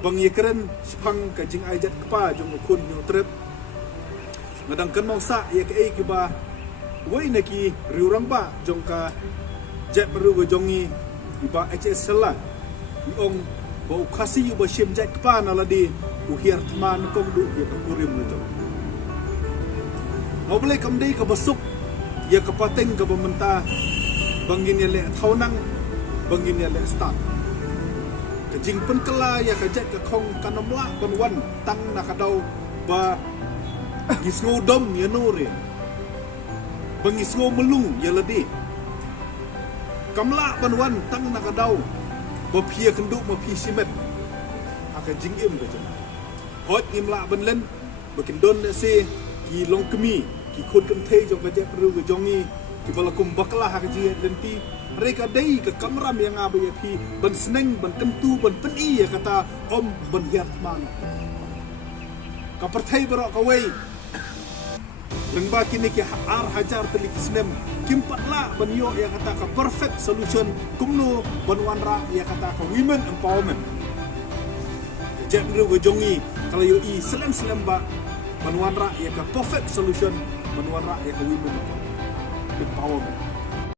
kabang ye keren sipang ka jing ai jet kpa jong kun nyu trip ngadang kan mau sa ye ke ki ba wei na ki riurang ba jong ka jet baru go jongi iba HS sala ong bau kasi ba shim jet kpa na ladi u hiar tman kong du ye kurim na jong no boleh kamdei ka basuk ye ka pateng ka bamenta bangin ye le thaunang bangin ye le start kajing penkela ya kajak ke kong kanamla banwan tang nakadaw ba gisngo dom ya nore bangisngo melung ya ladi kamla banwan tang nakadaw ba phia kenduk ma phi simet aka jing im ke jana hot imla banlen bakin don se ki long kemi ki khon kan thei jong kajak ru ke jongi ki balakum bakla ha ke lenti mereka dai ke kameram yang abai pi ban seneng ban kentu ban peni ya kata om ban hiat man ka perthai baro ka wei lengba kini ki ar hajar telik snem kimpatla ban yo ya kata ka perfect solution kumno ban wanra ya kata ka women empowerment jendru go jongi kalau yo i selem ba ban wanra ya ka perfect solution ban wanra ya ka women empowerment